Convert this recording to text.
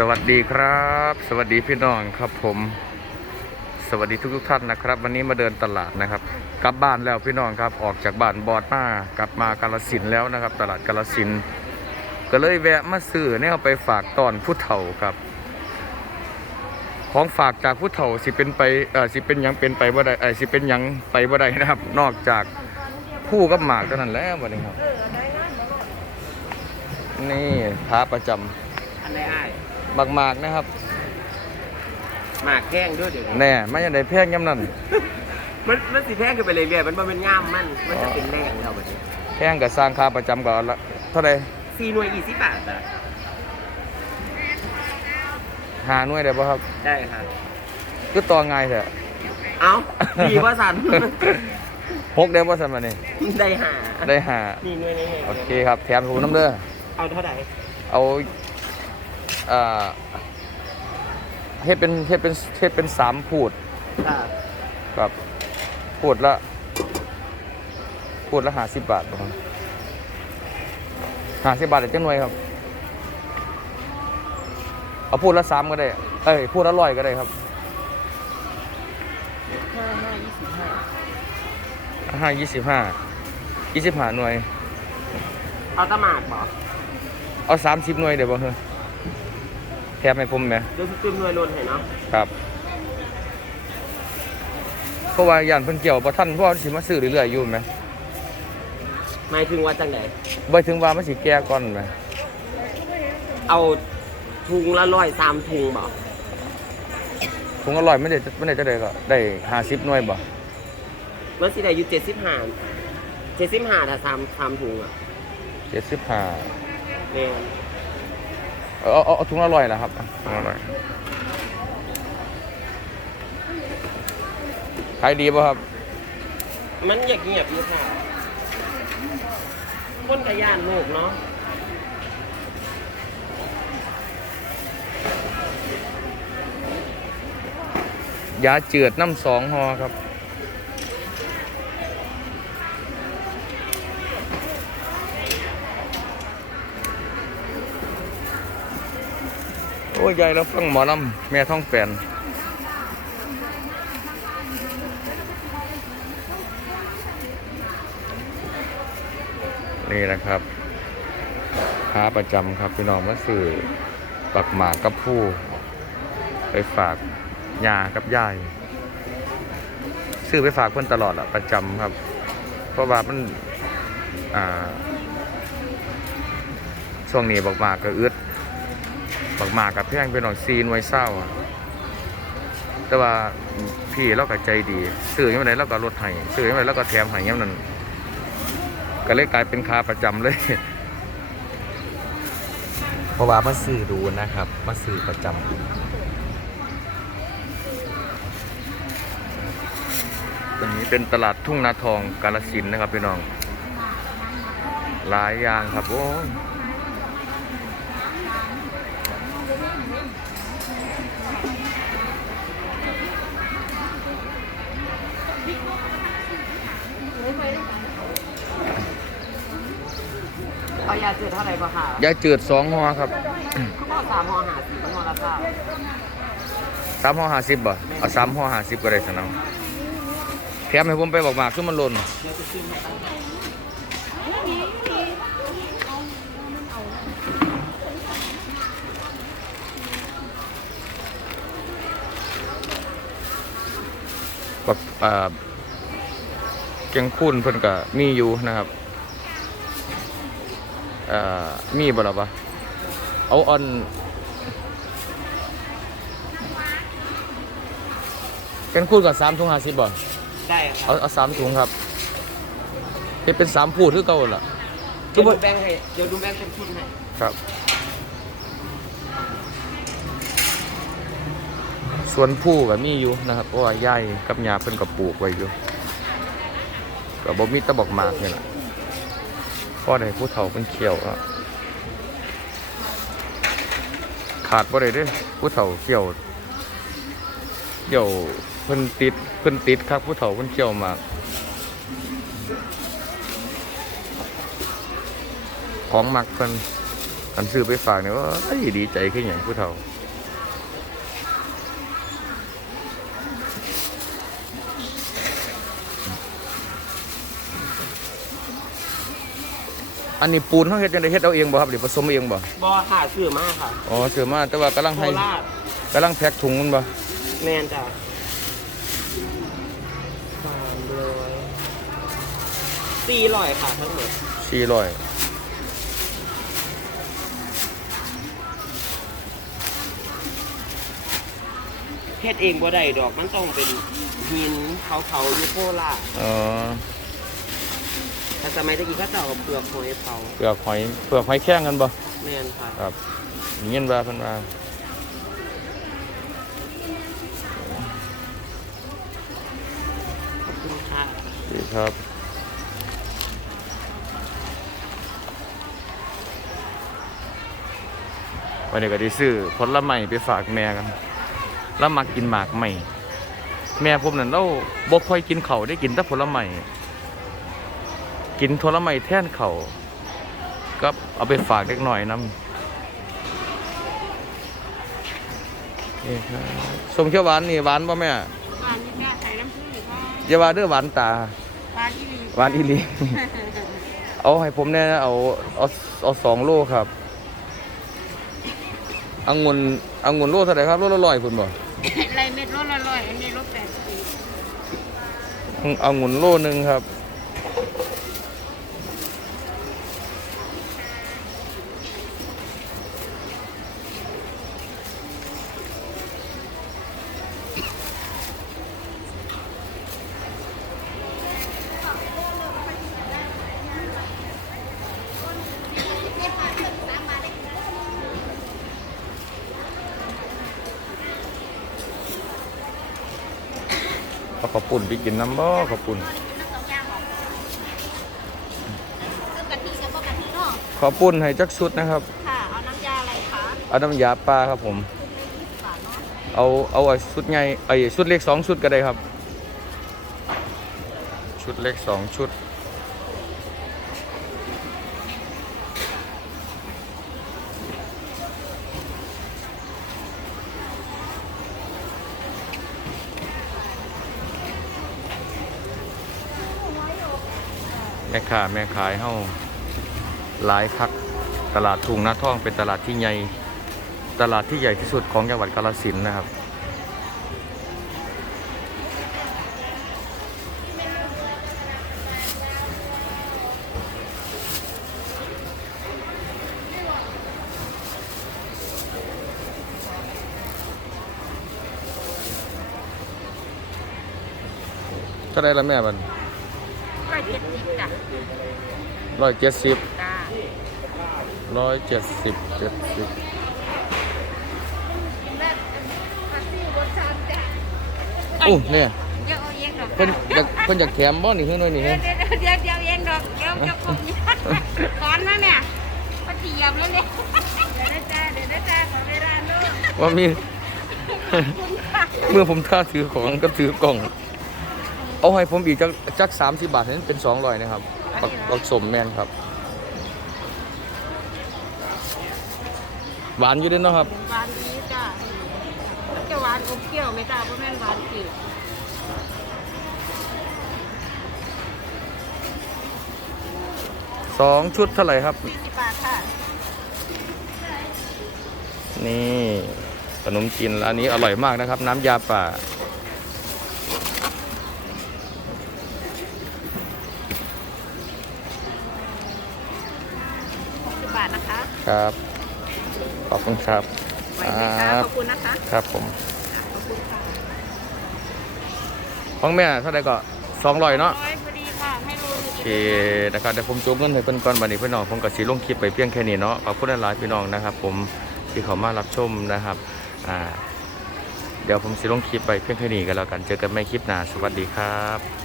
สวัสดีครับ สวัสดีพี่น้องครับผม สวัสดีทุกทุกท่านนะครับ วันนี้มาเดินตลาดนะครับ กลับบ้านแล้วพี่น้องครับ ออกจากบ้านบอดมากลับมากาลสินแล้วนะครับ ตลาดกาลสินก็เลยแวะมาซื้อเนี่ยไปฝากตอนผู้เฒ่าครับ ของฝากจากผู้เฒ่าสิเป็นไปเออสิเป็นยังเป็นไปบ่ได้เออสิเป็นยังไปบ่ได้นะครับ นอกจากผู้กับหมากเท่านั้นแล้ววันนี้ครับ นี่พระประจำอันใดอ้าย บักหมากนะครับหมากแข้งด้วยเดี๋ยวนี้แน่ไม่ยังได้แพงย่ำนั่นมันมันสิแพงขึ้นไปเรื่อยๆมันบ่เป็นง่ามมันมันจะเป็นแรงเราแบบนี้แพงกับสร้างค่าประจำก่อนละเท่าไรสี่หน่วยยี่สิบบาทอะหาหน่วยได้ป่ะครับได้ครับก็ต่อง่ายเถอะเอ้าดีว่าสัน พกได้ป่ะสันมานี่ได้หาได้หานี่หน่วยนี้โอเคครับแถมหูน้ำเด้อเอาเท่าไหร่เอา อ่าเฮ็ดเป็นเฮ็ดเป็นเฮ็ดเป็นสามพูดค่ะครับพูดละพูดละหาสิบบาทครับหาสิบบาทเดี๋ยวจะหน่วยครับ เอาพูดละสามก็ได้ เอ้ยพูดละร้อยก็ได้ครับห้าห้ายี่สิบห้าห้ายี่สิบห้ายี่สิบห้าหน่วย เอาตะหมากบอกเอาสามสิบหน่วยเดี๋ยวบ่เฮ้ย แถมให้ผมไหมเดี๋ยวสิตึมหน่วยลนให้เนาะครับเพราะว่าย่านเพิ่นเกี่ยวบ่ทันเพราะว่าสิมาซื้อเรื่อยๆอยู่ไหมหมายถึงว่าจังไดบ่ถึงว่ามันสิแก่ก่อนไหมเอาถุงละร้อยสามถุงบอกถุงอร่อยไม่ได้ไม่ได้จะได้ก็ได้ห้าสิบหน่วยบ่มันสิได้อยู่เจ็ดสิบห้าเจ็ดสิบห้าถ้าสามสามถุงอะเจ็ดสิบห้าเรียน เอาเอาเอาถุงอร่อยนะครับถุงอร่อยขายดีป่ะครับ มันอยากเงียบอยู่ค่ะคนกระยานโลกเนาะยาเจือดน้ำสองหอครับ โอ้ยยายแล้วฟังหมอลำแม่ท้องแฟนนี่นะครับค้าประจำครับพี่น้องมาสื่อปักหมากกับผู้ ไปฝากยากับยายซื้อไปฝากเพื่อนตลอดอะประจำครับ เพราะว่ามันอ่าช่วงนี้บักมากก็อึด บักหมากกับเพื่อนเป็นหน่อยซีนไว้เศร้าอะแต่ว่าพี่เราก็ใจดีซื้อยังไงเราก็ลดให้ซื้อยังไงเราก็แถมให้ยังนั้นก็เลยกลายเป็นค้าประจำเลย เพราะว่ามาซื้อดูนะครับมาซื้อประจำตรงนี้เป็นตลาดทุ่งนาทองกาลสินธุ์นะครับพี่น้อง หลายอย่างครับโอ้ เอายาเจือเท่าไหร่บ่ค่ะยาจืดสองห่อครับข้อสามห่อหาสี่ห่อละเก้าสามห่อห้าสิบบ่เอาสามห่อห้าสิบก็ได้สนองแถมให้ผมไปบอกมากขึ้นมันหล่น เดี๋ยวจะซื้อให้ตั้งหาก แบบอ่าเกียงคุ้นเพิ่นก็มีอยู่นะครับเอ่อมีบ่ล่ะปะเอาออนเกียงคุ้นกับสามถุงห้าสิบบ่ได้คเอารับเอาสามถุงครับเฮ็ดเป็นสามพูดคือเก่าล่ะ เดี๋ยวดูแบงค์ให้เดี๋ยวดูแบงค์เป็นทุนให้ครับ สวนผู้ก็มีอยู่นะครับ เพราะว่าย่ายกับยาเพิ่นก็ปลูกไว้อยู่ก็บ่มีตะบอกหมากนี่แหละพอได้ผู้เฒ่าเพิ่นเขียวอะขาดบ่ได้เด้ผู้เฒ่าเขียวเขียวเพิ่นติดเพิ่นติดครับผู้เฒ่าเพิ่นเขียวมากของหมักเพิ่นอันซื้อไปฝากเนี่ยว่าเอ้ยดีใจขึ้นอหย่างผู้เฒ่า อันนี้ปูนเขาเฮ็ดจังได๋เฮ็ดเอาเองบ่ครับหรือผสมเองบ่ บอค่ะชื่อมากค่ะอ๋อซื้อมาแต่ว่ากำลังโคให้ราชกำลังแพ็คถุงมันบ่แมนจ้ะสามร้อยสี่ร้อยค่ะทั้งหมด400เฮ็ดเองบ่ได้ดอกมันต้องเป็นหินเขาเขาๆอยู่โคราช อ๋อ แต่สมัยตะกี้ก็เจ้ากับเปลือกหอยเขาเปลือกหอยเปลือกหอยแข้งกันบ่แมนค่ะครับมีเงินว่าเพิ่นว่าขอบคุณค่ะดีครับวันนี้ก็ได้ซื้อผลไม้ไปฝากแม่กัน แล้วมากินหมากใหม่ แม่ผมนั่นเราบ่ค่อยกินเขาวได้กินแต่ผลไม้ กินผลไม้แทนเขาวก็เอาไปฝากเล็กหน่อยน้ำนี่ครับส้มเขียวหวานนี่หวานป่ะแม่หวานนี่แม่ใส่น้ำผึ้งหรือว่าอย่าว่าเด้อหวานตาหวานที่มีหวานอีหลีเอาให้ผมแน่นะเอาเอาเอาสองโลครับองุ่นองุ่นโลเท่าไหร่ครับโลละร้อยคุณบ่ไรเม็ดรสละร้อยอันนี้รสแปดสิบองุ่นโลหนึ่งครับ เอาข้าวปุ่นไปกินน้ำบ่ข้าวปุ่นสองอย่างหรอคือกะทิกับบ่กะทิเนาะข้าวปุ่นให้จักชุดนะครับ ค่ะ เอาน้ำยาอะไรคะ เอาน้ำยาปลาครับผมคุณไม่ยี่สิบบาทเนาะเอาเอาไอ้ชุดใหญ่ไอ้ชุดเล็กสองชุดก็ได้ครับ ชุดเล็กสองชุด ม่ค้าแม่ขายเฮาหลายคักตลาดทุ่งนาท่องเป็นตลาดที่ใหญ่ตลาดที่ใหญ่ที่สุดของจังหวัดกาฬสินธุ์นะครับก็ได้แล้วแม่บัน สิบจ้ะร้อยเจ็ดสิบจ้าร้อยเจ็ดสิบเจ็ดสิบแม่กะทิรสชาติจ้ะอู้เนี่ยเดี๋ยวเอาเองดอกเพิ่นอยากเพิ่นอยากแถมบ่นี่เพิ่นหน่อยนี่เดี๋ยเฮ้วยเดี๋ยวเดี๋ยวเดี๋ยวเองดอกเดี๋ยวเดี๋ยวผมก่อนนะแม่ปฏิยมแล้วเนี่ยเดี๋ยวนะจ้าเดี๋ยวนะจ้าขอเวลาเนอะว่ามีเมื่อผมท่าถือของก็ถือกล่อง เอาให้ผมอีกจักจักสามสิบบาทนั้นเป็นสองร้อยนะครับปักปักสมแมนครับ หวานอยู่เด้อเนาะครับ หวานดีจ้ามันจะหวานอมเปรี้ยวไหมจ้าเพราะแม่นหวานจืดสองชุดเท่าไหร่ครับ สี่สิบบาทค่ะนี่ขนมจีนร้านนี้อร่อยมากนะครับ น้ำยาป่า หกสิ บบาทนะคะครับ ขอบคุณครับไหวไหมคะครับขอบคุณนะคะครับผม ขอบคุณค่ะของแม่เท่าไหร่ก็สองร้อยเนาะ ร้อยพอดีค่ะให้รู้โอเคนะครับเดี๋ยวผมจูบเงินให้เพื่อนก่อนบัดนี้พี่น้องผมก็สีลงคลิปไปเพียงแค่นี้เนาะขอบคุณหลายๆพี่น้องนะครับ ผมที่เขามารับชมนะครับอ่าเดี๋ยวผมสีลงคลิปไปเพียงแค่นี้ก็แล้วกันเจอกันใหม่คลิปหน้าสวัสดีครับ